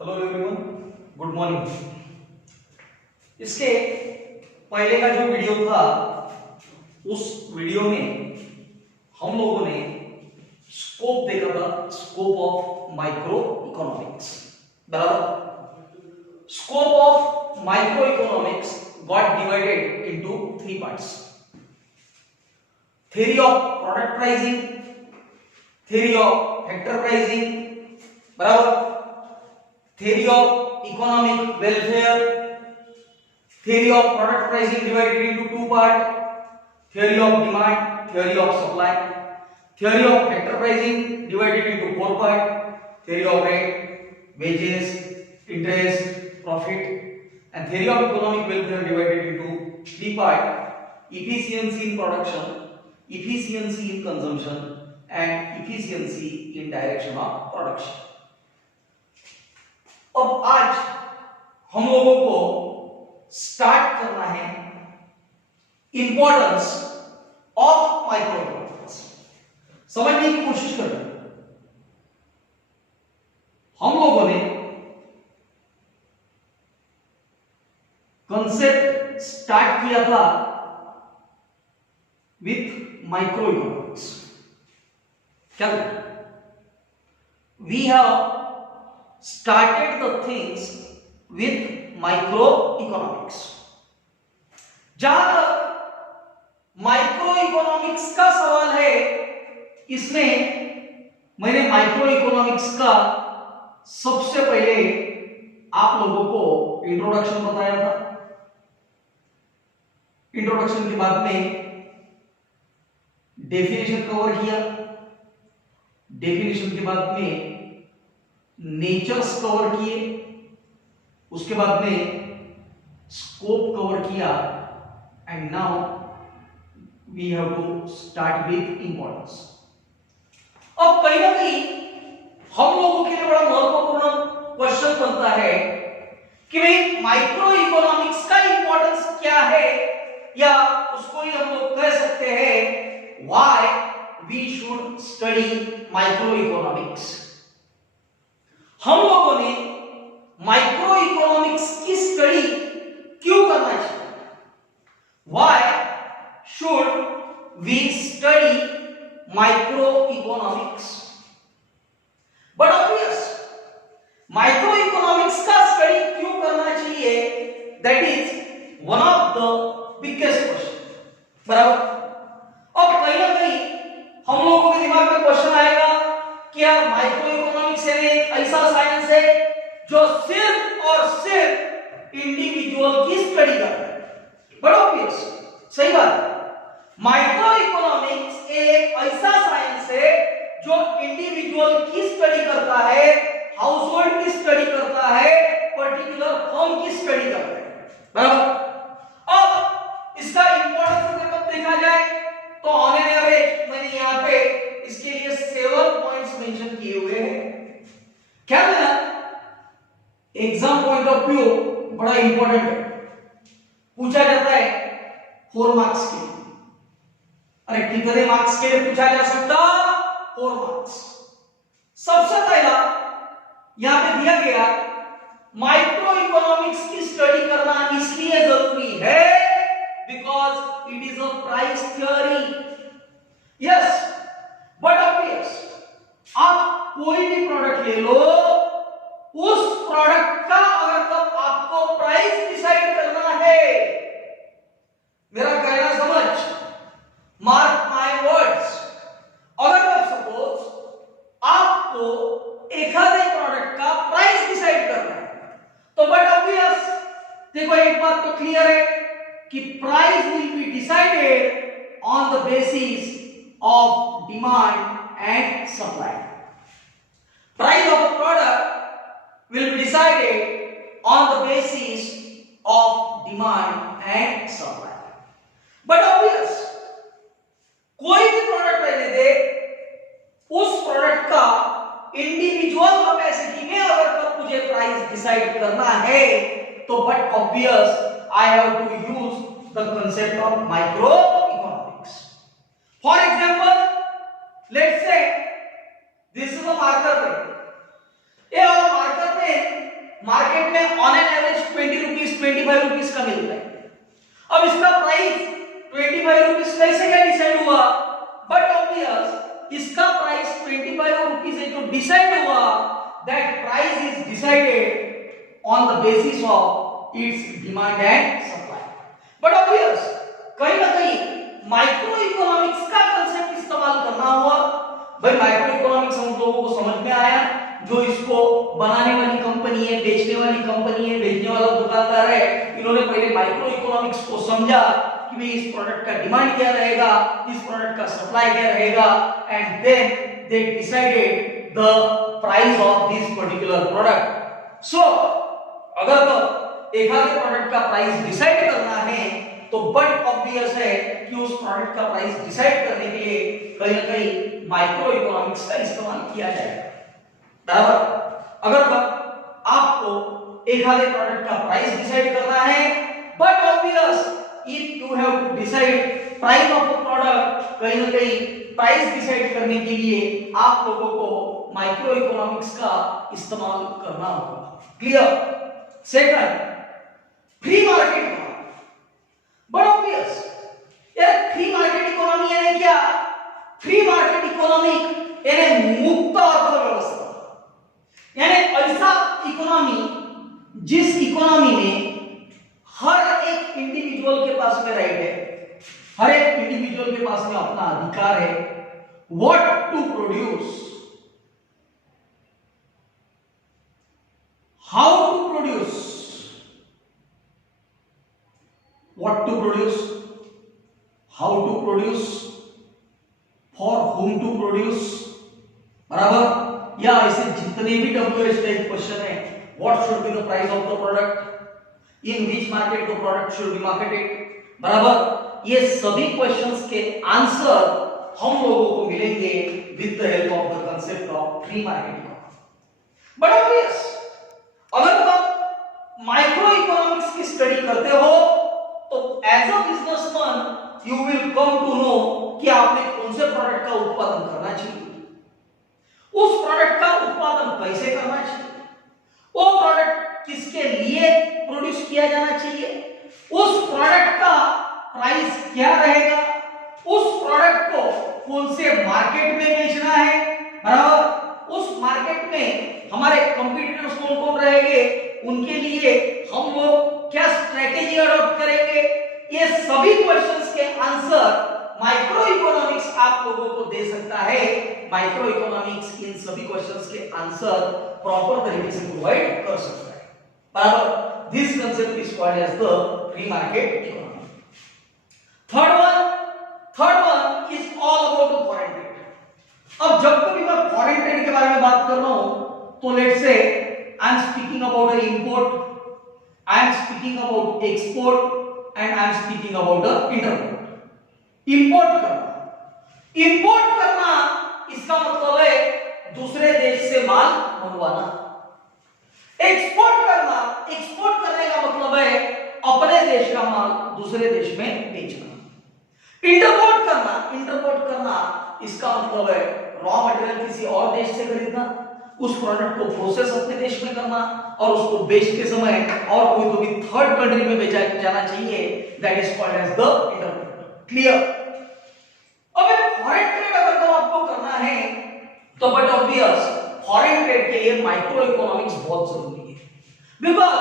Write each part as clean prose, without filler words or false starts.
Hello everyone, good morning. इसके पहले का जो वीडियो था उस वीडियो में हम लोगों ने स्कोप देखा था, स्कोप ऑफ माइक्रो इकोनॉमिक्स। बराबर। Scope of micro economics got divided into 3 parts: theory of product pricing, theory of factor pricing, बराबर, theory of economic welfare, theory of product pricing divided into 2 parts: theory of demand, theory of supply, theory of factor pricing divided into 4 parts: theory of rate, wages, interest, profit, and theory of economic welfare divided into 3 parts: efficiency in production, efficiency in consumption, and efficiency in direction of production. अब आज हम लोगों को start करना है importance of micro economics. समझने की कोशिश करें। हम लोगों ने कंसेप्ट स्टार्ट किया था विथ माइक्रो इकोनॉमिक्स। क्या we have started the things with microeconomics. जहां तक माइक्रो इकोनॉमिक्स का सवाल है, इसमें मैंने माइक्रो इकोनॉमिक्स का सबसे पहले आप लोगों को इंट्रोडक्शन बताया था। इंट्रोडक्शन के बाद में डेफिनेशन कवर किया, डेफिनेशन के बाद में नेचर्स कवर किए, उसके बाद में स्कोप कवर किया, and now we have to start with importance. अब कहीं ना कहीं हम लोगों के लिए बड़ा महत्वपूर्ण क्वेश्चन बनता है कि भाई माइक्रो इकोनॉमिक्स का इंपॉर्टेंस क्या है, या उसको ही हम लोग कह सकते हैं why we should study microeconomics. हम लोगों ने माइक्रो इकोनॉमिक्स की स्टडी क्यों करना चाहिए? Why should we study micro economics? But obvious, micro economics का स्टडी क्यों करना चाहिए? That is one of the biggest question. बराबर। अब कहीं ना कहीं हम लोगों के दिमाग में क्वेश्चन आएगा कि यार माइक्रो इकोनॉमिक्स एक ऐसा साइंस है जो सिर्फ और सिर्फ इंडिविजुअल की स्टडी करता है। बड़ा ऑब्वियस, सही बात। माइक्रो इकोनॉमिक्स एक ऐसा साइंस है जो इंडिविजुअल की स्टडी करता है, हाउसहोल्ड की स्टडी करता है, पर्टिकुलर फर्म की स्टडी करता है। बराबर। अब इसका इंपॉर्टेंस अगर देखा जाए तो ऑन एन एवरेज मैंने यहाँ पे इसके लिए 7 पॉइंट्स मेंशन किए हुए हैं। क्या है ना, एग्जाम पॉइंट ऑफ व्यू बड़ा इंपॉर्टेंट है। पूछा जाता है 4 मार्क्स के लिए। अरे कितने मार्क्स के लिए पूछा जा सकता? 4 मार्क्स। सबसे पहला यहां पे दिया गया, माइक्रो इकोनॉमिक्स की स्टडी करना इसलिए जरूरी है because it is a price theory. Yes, but obvious, आप कोई भी प्रोडक्ट ले लो, उस प्रोडक्ट का अगर कब आपको प्राइस डिसाइड करना है, मेरा कहना समझ, मार्क माय वर्ड्स, अगर सपोज आपको एखादे प्रोडक्ट का प्राइस डिसाइड करना है तो बट ऑब्वियस, देखो एक बात तो क्लियर है कि price will be decided on the basis of demand and supply. Price of a product will be decided on the basis of demand and supply. But obvious, कोई भी प्रोडक्ट लेने दे, उस प्रोडक्ट का इंडिविजुअल कैपेसिटी में अगर कब मुझे price decide करना है तो but obvious I have to use the concept of micro economics. For example, let's say this is a marker pen. ये वाला marker pen मार्केट में on an average 20 rupees 25 rupees का मिलता है। अब इसका प्राइस 25 रुपीज कैसे क्या डिसाइड हुआ? बट ऑब्वियस इसका प्राइस 25 रुपीज है जो डिसाइड हुआ, that price is decided on the basis of its demand and supply. But obvious कहीं ना कहीं माइक्रो इकोनॉमिक्स का कांसेप्ट इस्तेमाल करना हुआ। भाई माइक्रो इकोनॉमिक्स हम लोगों को समझ में आया, जो इसको बनाने वाली कंपनी है, बेचने वाली कंपनी है, भेजने वाला दुकानदार है, इन्होंने पहले माइक्रो इकोनॉमिक्स को समझा कि भाई इस प्रोडक्ट का डिमांड क्या रहेगा, इस प्रोडक्ट का सप्लाई क्या रहेगा, and then they decided the price of this particular product. So अगर तो एखादे प्रोडक्ट का प्राइस डिसाइड करना है तो बट ऑब्वियस है कि उस प्रोडक्ट का प्राइस डिसाइड करने के लिए कहीं ना कहीं माइक्रो इकोनॉमिक्स का इस्तेमाल किया जाएगा, बराबर। अगर आपको एखादे प्रोडक्ट का प्राइस डिसाइड करना है, but obvious if you have to decide price of a product, कहीं ना कहीं प्राइस डिसाइड करने के लिए आप लोगों को माइक्रो इकोनॉमिक्स का इस्तेमाल करना होगा। Clear? Second, free market economy. But obvious यार फ्री मार्केट इकोनॉमी यानी क्या? फ्री मार्केट इकोनॉमी यानी मुक्त अर्थव्यवस्था, यानी ऐसा इकोनॉमी जिस इकोनॉमी में हर एक इंडिविजुअल के पास में राइट है, हर एक इंडिविजुअल के पास में अपना अधिकार है what to produce, how to produce, what to produce, how to produce, for whom to produce, बराबर। या ऐसे जितने भी WH टाइप क्वेश्चन है, what should be the price of the product, in which market the product should be marketed, बराबर। ये सभी questions के आंसर हम लोगों को मिलेंगे with the help of the concept of free market economy। But obvious अगर तुम माइक्रो इकोनॉमिक्स की स्टडी करते हो तो as a businessman you will come to know कि आपने कौन से प्रोडक्ट का उत्पादन करना चाहिए, उस प्रोडक्ट का उत्पादन कैसे करना चाहिए, वो प्रोडक्ट किसके लिए प्रोड्यूस किया जाना चाहिए, उस प्रोडक्ट का प्राइस क्या रहेगा, उस प्रोडक्ट को कौन से मार्केट में बेचना है, बराबर। उस मार्केट में हमारे कंपटीटर्स कौन कौन रहेंगे, उनके लिए हम लोग क्या स्ट्रेटेजी अडॉप्ट करेंगे, ये सभी क्वेश्चंस के आंसर माइक्रो इकोनॉमिक्स आप लोगों को दे सकता है। माइक्रो इकोनॉमिक्स इन सभी क्वेश्चंस के आंसर प्रॉपर तरीके से प्रोवाइड कर सकता है, बराबर। This concept is called as the free market economy. Third one is all about foreign trade. अब जब कभी मैं फॉरेन ट्रेड के बारे में बात कर रहा हूं तो let's say I am speaking about import, I am speaking about export and I am speaking about the import। Import करना इसका मतलब है दूसरे देश से माल मंगवाना। एक्सपोर्ट करने का मतलब है अपने देश का माल दूसरे देश में बेचना। इंटरपोर्ट करना इसका मतलब है रॉ मटेरियल किसी और देश से खरीदना, उस प्रोडक्ट को प्रोसेस अपने देश में करना और उसको बेचते समय और कोई तो भी थर्ड कंट्री में बेचा जाना चाहिए, that is called as the entrepot. Clear? अब फॉरेन ट्रेड अगर तो आपको करना है तो बट ऑब्वियस फॉरेन ट्रेड के लिए माइक्रो इकोनॉमिक्स बहुत जरूरी है, because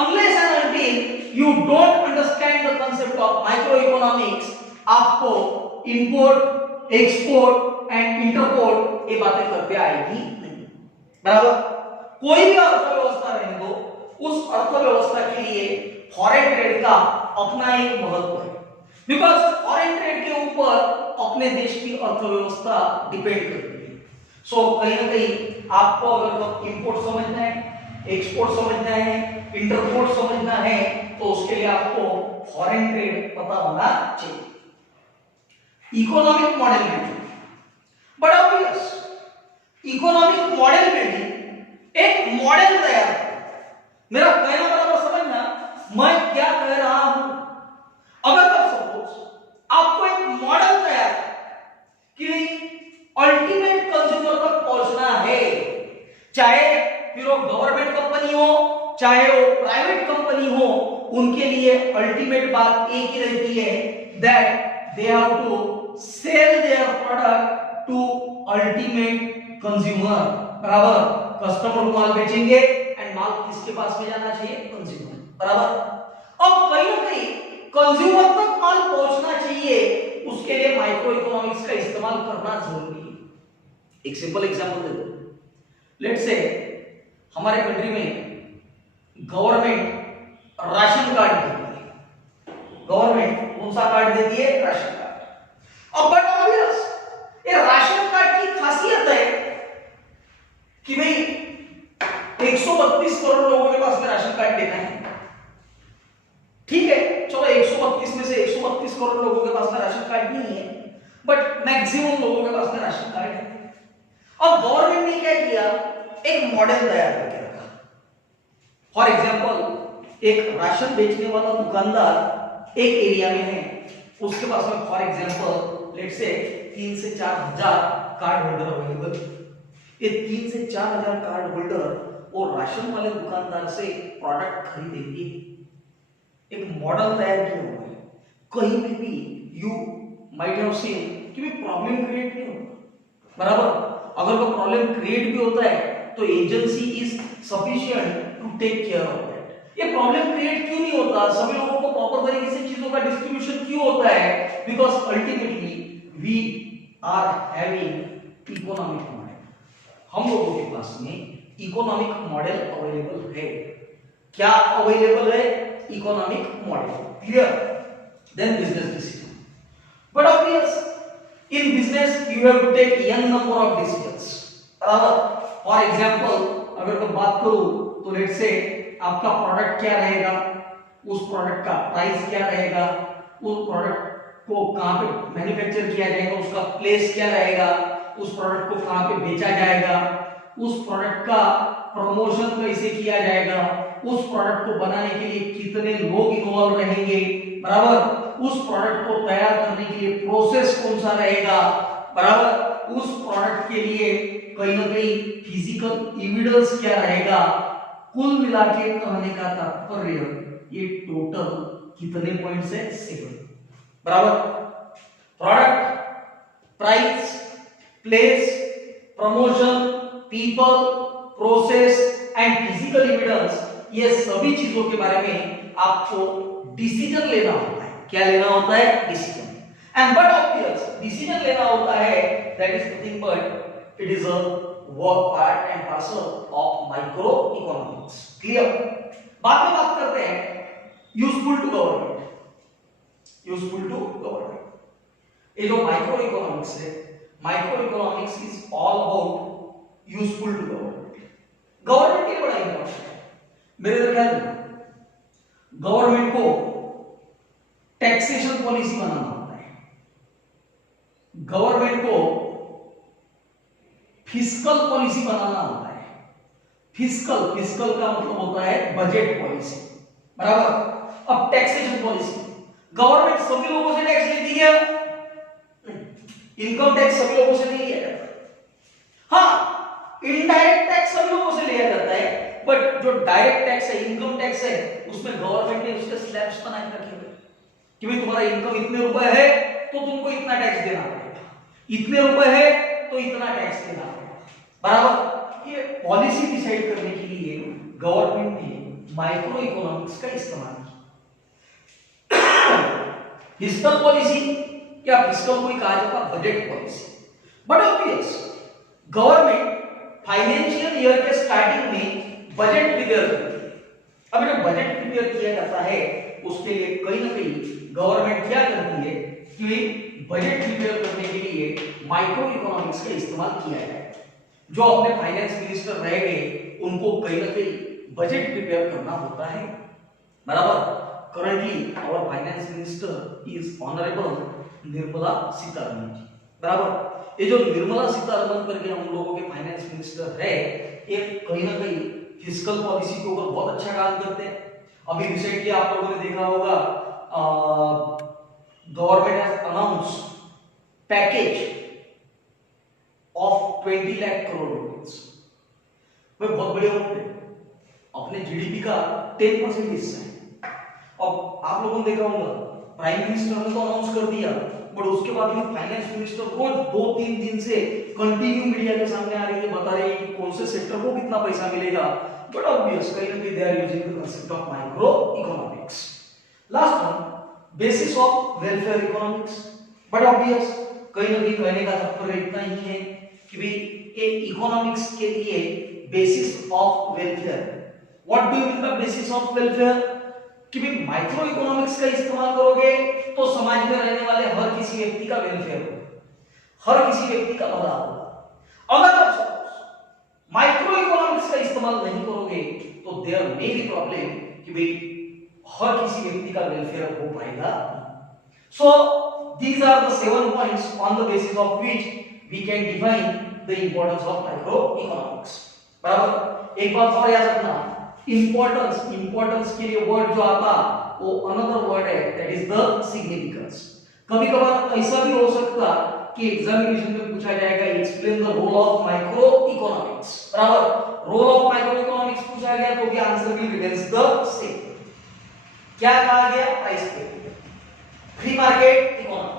unless and until you don't understand the concept of micro economics, आपको इंपोर्ट, एक्सपोर्ट एंड इंटरपोर्ट ये बातें करते आएगी नहीं, बराबर। कोई भी अर्थव्यवस्था रहने दो, उस अर्थव्यवस्था के लिए फॉरेन ट्रेड का अपना एक महत्व है, बिकॉज फॉरेन ट्रेड के ऊपर अपने देश की अर्थव्यवस्था डिपेंड करती है। सो कहीं ना कहीं आपको अगर इंपोर्ट समझना है, एक्सपोर्ट समझना है, इंटरपोर्ट समझना है तो उसके लिए आपको फॉरेन ट्रेड पता होना चाहिए। Economic model building, but obvious economic model building एक मॉडल तैयार, मेरा कहना बराबर समझना, मैं क्या कह रहा हूं। अगर तो सपोज आपको एक मॉडल तैयार कि अल्टीमेट कंज्यूमर तक पहुंचना है, चाहे फिर वो गवर्नमेंट कंपनी हो चाहे वो प्राइवेट कंपनी हो, उनके लिए अल्टीमेट बात एक ही रहती है that they have to sell their product to ultimate consumer. बराबर, कस्टमर को माल बेचेंगे एंड माल किसके पास में जाना चाहिए? कंज्यूमर। बराबर। अब कहीं ना कहीं कंज्यूमर तक माल पहुंचना चाहिए, उसके लिए माइक्रो इकोनॉमिक्स का इस्तेमाल करना जरूरी है। एक सिंपल एग्जांपल दे दो। लेट्स से हमारे कंट्री में गवर्नमेंट राशन कार्ड देती है। गवर्नमेंट कौन सा कार्ड देती है? Ration card. अब बट ऑब्वियस ये राशन कार्ड की खासियत है कि भाई 132 करोड़ लोगों के पास में राशन कार्ड देना है। ठीक है, चलो 132 में से 132 करोड़ लोगों के पास में राशन कार्ड नहीं है, बट मैक्सिमम लोगों के पास में राशन कार्ड है। अब गवर्नमेंट ने क्या किया? एक मॉडल तैयार करके रखा। फॉर एग्जांपल एक राशन बेचने वाला दुकानदार एक एरिया में है, उसके पास में फॉर एग्जांपल लेट्स से 3 से 4 हजार कार्ड होल्डर अवेलेबल। ये 3 से 4 हजार कार्ड होल्डर और राशन वाले दुकानदार से प्रोडक्ट खरीदेंगे। एक मॉडल तैयार किया हुआ है। कहीं भी यू माइट हैव सीन कि भी प्रॉब्लम क्रिएट नहीं होता। बराबर, अगर वो प्रॉब्लम क्रिएट भी होता है तो agency is sufficient to take care of that. ये प्रॉब्लम क्रिएट क्यों नहीं होता? सभी लोगों को प्रॉपर तरीके से चीजों का डिस्ट्रीब्यूशन क्यों होता है? Because ultimately we are having economic model. हम लोगों के पास में इकोनॉमिक मॉडल अवेलेबल है। क्या अवेलेबल है? Economic model. Clear? Then business decision. But obvious in business you have to take n number of decisions। बराबर, फॉर एग्जांपल अगर मैं बात करूं तो लेट्स से आपका प्रोडक्ट क्या रहेगा, उस प्रोडक्ट का प्राइस क्या रहेगा, उस प्रोडक्ट को कहां पे मैन्युफैक्चर किया जाएगा, उसका प्लेस क्या रहेगा, उस प्रोडक्ट को कहां पे बेचा जाएगा, उस प्रोडक्ट का प्रमोशन कैसे किया जाएगा, उस प्रोडक्ट को बनाने के लिए कितने लोग इन्वॉल्व रहेंगे। बराबर, उस प्रोडक्ट को तैयार करने के लिए प्रोसेस कौन सा रहेगा। बराबर, उस प्रोडक्ट के लिए कहीं ना कहीं फिजिकल एविडेंस क्या रहेगा। कुल मिला के कहने का तात्पर्य ये टोटल कितने पॉइंट्स है? 7। बराबर, product, price, place, promotion, people, process and physical evidence, ये सभी चीजों के बारे में आपको डिसीजन लेना होता है। क्या लेना होता है? Decision. And but obvious decision लेना होता है, that is nothing but it is a work part and parcel of micro economics. Clear? बाद में बात करते हैं useful to government. Useful to government, ये जो माइक्रो इकोनॉमिक्स है, micro economics is all about useful to government. Government के लिए बड़ा इंपॉर्टेंट है। मेरे ख्याल में गवर्नमेंट को टैक्सेशन पॉलिसी बनाना होता है, गवर्नमेंट को फिस्कल पॉलिसी बनाना होता है। फिस्कल, फिस्कल का मतलब होता है बजट पॉलिसी। बराबर, अब टैक्सेशन पॉलिसी, गवर्नमेंट सभी लोगों से टैक्स लेती है? इनकम टैक्स सभी लोगों से नहीं लिया जाता। हाँ, इनडायरेक्ट टैक्स सभी लोगों से लिया जाता है, बट जो डायरेक्ट टैक्स है, इनकम टैक्स है, उसमें गवर्नमेंट ने उसके स्लैब्स बना के रखे हुए कि भाई तुम्हारा इनकम इतने रुपए है तो तुमको इतना टैक्स देना पड़ेगा, इतने रुपए है तो इतना टैक्स देना पड़ेगा। बराबर, ये पॉलिसी डिसाइड करने के लिए गवर्नमेंट ने माइक्रो इकोनॉमिक्स का इस्तेमाल किया। फिस्कल पॉलिसी या फिस्कल को कहा जाता है budget policy. But obvious government financial year के स्टार्टिंग में बजट प्रिपेयर करती है। अब जब बजट प्रिपेयर किया जाता है उसके लिए कहीं ना कहीं गवर्नमेंट क्या करती है कि बजट प्रिपेयर करने के लिए माइक्रो इकोनॉमिक्स का इस्तेमाल किया जाए। जो अपने फाइनेंस मिनिस्टर रहेंगे उनको कहीं ना कहीं बजट प्रिपेयर करना होता है। बराबर, currently our finance minister is honourable Nirmala Sitharaman ji. बराबर, ये जो निर्मला सीतारमण करके हम लोगों के फाइनेंस मिनिस्टर है, एक कहीं ना कहीं फिस्कल पॉलिसी के ऊपर बहुत अच्छा काम करते हैं। अभी रिसेंटली आप लोगों ने देखा होगा government has announced package of 20 lakh crore rupees. वह बहुत बड़े अमाउंट है, अपने जीडीपी का 10% हिस्सा है। अब आप लोगों ने देखा होगा प्राइम मिनिस्टर ने तो अनाउंस कर दिया, बट उसके बाद में फाइनेंस मिनिस्टर रोज 2-3 दिन से कंटिन्यू मीडिया के सामने आ रही है, बता रही है कि कौन से सेक्टर को कितना पैसा मिलेगा। बट ऑब्वियस कहीं ना कहीं they are using the concept of micro economics. Last one, basis of welfare economics. But obvious कहीं ना कहीं कहने का तात्पर्य इतना ही है कि भाई एक इकोनॉमिक्स के लिए basis of welfare, what do you mean by basis of welfare, कि भाई माइक्रो इकोनॉमिक्स का इस्तेमाल करोगे तो समाज में रहने वाले हर किसी व्यक्ति का वेलफेयर होगा, हर किसी व्यक्ति का भला होगा। अगर आप माइक्रो इकोनॉमिक्स का इस्तेमाल नहीं करोगे तो देयर मे बी प्रॉब्लम कि भाई हर किसी व्यक्ति का वेलफेयर हो पाएगा। सो these are the 7 points on the basis of which we can define the importance of microeconomics। बराबर, एक बात और याद रखना, इंपॉर्टेंस के लिए वर्ड जो आता वो अनदर वर्ड है, दैट इज द सिग्निफिकेंस। कभी कभार ऐसा भी हो सकता कि एग्जामिनेशन में पूछा जाएगा explain the role of micro economics. बराबर, रोल ऑफ माइक्रो इकोनॉमिक्स पूछा गया तो भी answer will remains the same. क्या कहा गया? Price stability, free market economy,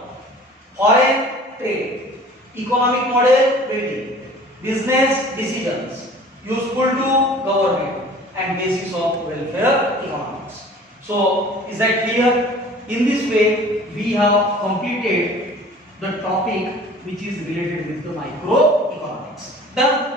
foreign trade, economic model building, business decisions, useful to government and basis of welfare economics. So is that clear? In this way we have completed the topic which is related with the microeconomics. Done.